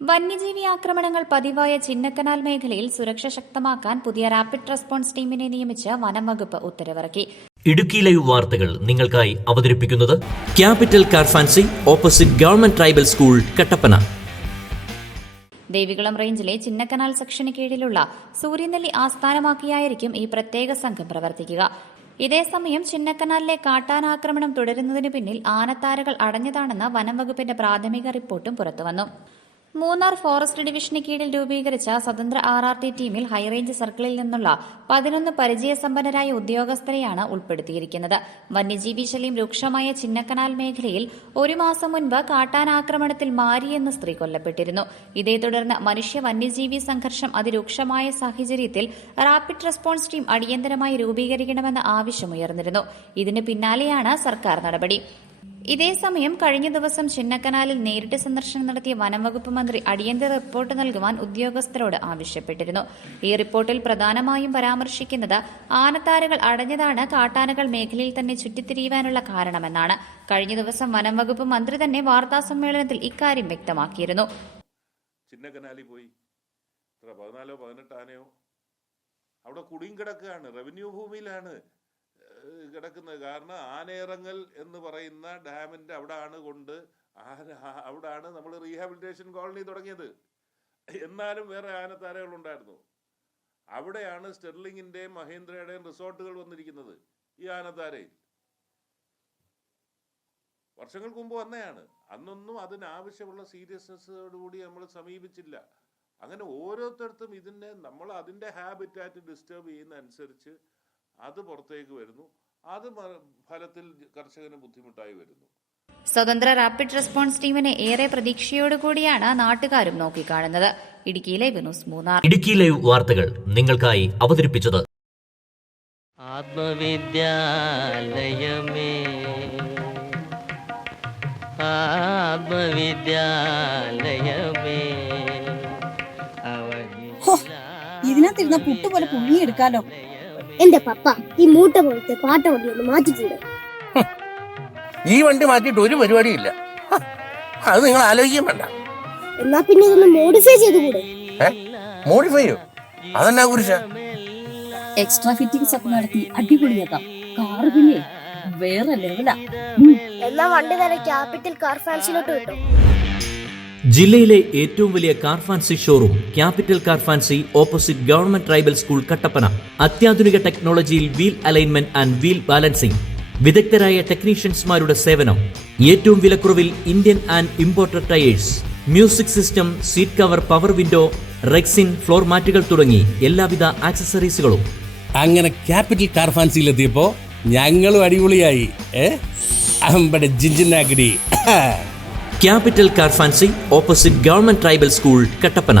വന്യജീവി ആക്രമണങ്ങൾ പതിവായ ചിന്നക്കനാൽ മേഖലയിൽ സുരക്ഷ ശക്തമാക്കാൻ പുതിയ റാപ്പിഡ് റെസ്പോൺസ് ടീമിനെ നിയമിച്ച് വനം വകുപ്പ് ഉത്തരവിറക്കി. ഇടുക്കി ലൈവ് വാർത്തകൾ നിങ്ങൾക്കായി അവതരിപ്പിക്കുന്നത് capital car fancy opposite government tribal school Kattappana. Devikulam റേഞ്ചിലെ ചിന്നക്കനാൽ സെക്ഷന് കീഴിലുള്ള സൂര്യനെല്ലി ആസ്ഥാനമാക്കിയായിരിക്കും ഈ പ്രത്യേക സംഘം പ്രവർത്തിക്കുക. ഇതേസമയം ചിന്നക്കനാലിലെ കാട്ടാനാക്രമണം തുടരുന്നതിന് പിന്നിൽ ആനത്താരകൾ അടഞ്ഞതാണെന്ന് വനം വകുപ്പിന്റെ പ്രാഥമിക റിപ്പോർട്ടും പുറത്തുവന്നു. മൂന്നാർ ഫോറസ്റ്റ് ഡിവിഷന് കീഴിൽ രൂപീകരിച്ച സ്വതന്ത്ര RRT ടീമിൽ ഹൈറേഞ്ച് സർക്കിളിൽ നിന്നുള്ള 11 പരിചയസമ്പന്നരായ ഉദ്യോഗസ്ഥരെയാണ് ഉൾപ്പെടുത്തിയിരിക്കുന്നത്. വന്യജീവി ശല്യം രൂക്ഷമായ ചിന്നക്കനാൽ മേഖലയിൽ ഒരു മാസം മുൻപ് കാട്ടാനാക്രമണത്തിൽ മാരി എന്ന സ്ത്രീ കൊല്ലപ്പെട്ടിരുന്നു. ഇതേ തുടർന്ന് മനുഷ്യ വന്യജീവി സംഘർഷം അതിരൂക്ഷമായ സാഹചര്യത്തിൽ റാപ്പിഡ് റെസ്പോൺസ് ടീം അടിയന്തരമായി രൂപീകരിക്കണമെന്ന ആവശ്യമുയർന്നിരുന്നു. ഇതിന് പിന്നാലെയാണ് സർക്കാർ നടപടി. ഇതേസമയം കഴിഞ്ഞ ദിവസം ചിന്നക്കനാലിൽ നേരിട്ട് സന്ദർശനം നടത്തിയ വനംവകുപ്പ് മന്ത്രി അടിയന്തര റിപ്പോർട്ട് നൽകുവാൻ ഉദ്യോഗസ്ഥരോട് ആവശ്യപ്പെട്ടിരുന്നു. ഈ റിപ്പോർട്ടിൽ പ്രധാനമായും പരാമർശിക്കുന്നത് ആനത്താരകൾ അടഞ്ഞതാണ് കാട്ടാനകൾ മേഖലയിൽ തന്നെ ചുറ്റിത്തിരിയുവാനുള്ള കാരണമെന്നാണ്. കഴിഞ്ഞ ദിവസം വനംവകുപ്പ് മന്ത്രി തന്നെ വാർത്താസമ്മേളനത്തിൽ ഇക്കാര്യം വ്യക്തമാക്കിയിരുന്നു. ചിന്നക്കനാലിൽ പോയി 14-18 ആനയോ അവിടെ കുടുങ്ങി കിടക്കുകയാണ്, റവന്യൂ ഭൂമിയിലാണ് കിടക്കുന്നത്. കാരണം ആനയിറങ്ങൽ എന്ന് പറയുന്ന ഡാമിന്റെ അവിടാണ് നമ്മൾ റീഹാബിലിറ്റേഷൻ കോളനി തുടങ്ങിയത്. എന്നാലും വേറെ ആനത്താരകൾ ഉണ്ടായിരുന്നു. അവിടെയാണ് സ്റ്റെർലിങ്ങിന്റെയും മഹീന്ദ്രയുടെയും റിസോർട്ടുകൾ വന്നിരിക്കുന്നത്. ഈ ആനത്താരയിൽ വർഷങ്ങൾക്ക് മുമ്പ് വന്നതാണ്. അന്നൊന്നും അതിനാവശ്യമുള്ള സീരിയസ്നെസ്സോടുകൂടി നമ്മൾ സമീപിച്ചില്ല. അങ്ങനെ ഓരോരുത്തർക്കും നമ്മൾ അതിന്റെ ഹാബിറ്റാറ്റ് ഡിസ്റ്റർബ് ചെയ്യുന്ന അനുസരിച്ച് അത് പുറത്തേക്ക് വരുന്നു. അത് ഫലത്തിൽ കർഷകന് ബുദ്ധിമുട്ടായി വരുന്നു. സ്വതന്ത്ര റാപ്പിഡ് റെസ്പോൺസ് ടീമിനെ ഏറെ പ്രതീക്ഷയോടുകൂടിയാണ് നാട്ടുകാരും നോക്കിക്കാണുന്നത്. ഇടുക്കിയിലെ വിനൂസ് മൂന്നാർ. ഇടുക്കി ലൈവ് വാർത്തകൾ നിങ്ങൾക്കായി അവതരിപ്പിച്ചത് ആത്മവിദ്യാലയമേ ഇതിനകത്തിരുന്ന പുട്ടുപോലെ പുഴുങ്ങിയെടുക്കാലോ. എന്റെ പപ്പ ഈ മൂട്ട പോലത്തെ പാട്ട വണ്ടി ഒന്ന് മാറ്റിക്കൂടെ? ഈ വണ്ടി മാറ്റിയിട്ട് ഒരു പരിപാടിയില്ല. അത് നിങ്ങൾ ആലോചിക്കാൻ വേണ്ട. എന്നാ പിന്നെ ഇതൊന്ന് മോഡിഫൈ ചെയ്തുകൂടെ? മോഡിഫൈയോ? അതെന്നാ കുറിച്ച എക്സ്ട്രാ ഫിറ്റിംഗ്സ് ഒക്കെ നടത്തി അടിപൊളിയാക്കാം. കാറ് പിന്നെ വേറെ ലെവലാ. എന്നാ വണ്ടി നേരെ ക്യാപിറ്റൽ കാർ ഫാൻസിലോട്ട് കിട്ടും. ജില്ലയിലെ ഏറ്റവും വലിയ car fancy showroom capital car fancy opposite government tribal school Kattappana. അത്യാധുനിക ടെക്നോളജിയിൽ wheel alignment and wheel balancing, വിദഗ്ധരായ ടെക്നീഷ്യൻസ്മാരുടെ സേവനം, ഏറ്റവും വിലക്കുറവിൽ Indian and imported tyres, music system, seat cover, power window, rexine, floor മാറ്റുകൾ തുടങ്ങി എല്ലാവിധ ആക്സസറീസുകളും. അങ്ങനെ ക്യാപിറ്റൽ കാർ ഫാൻസിയിലെത്തിയപ്പോ ഞങ്ങളും അടിപൊളിയായി. Capital car fancy opposite government tribal school Kattappana.